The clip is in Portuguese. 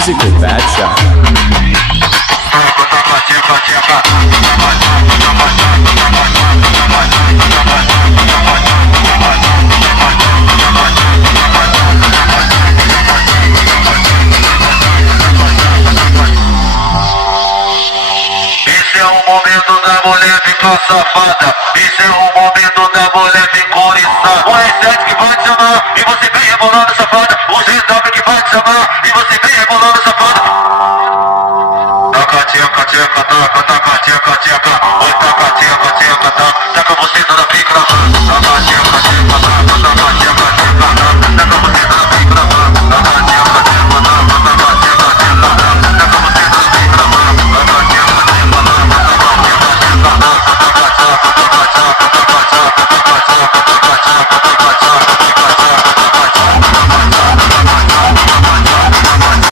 music with Bad Shot. Esse é o momento da mulher ficar safada. Esse é o momento da mulher ficar oriçada. O R7 que vai te chamar e você vem rebolando safada. O G-W que vai te chamar e você vem rebolando.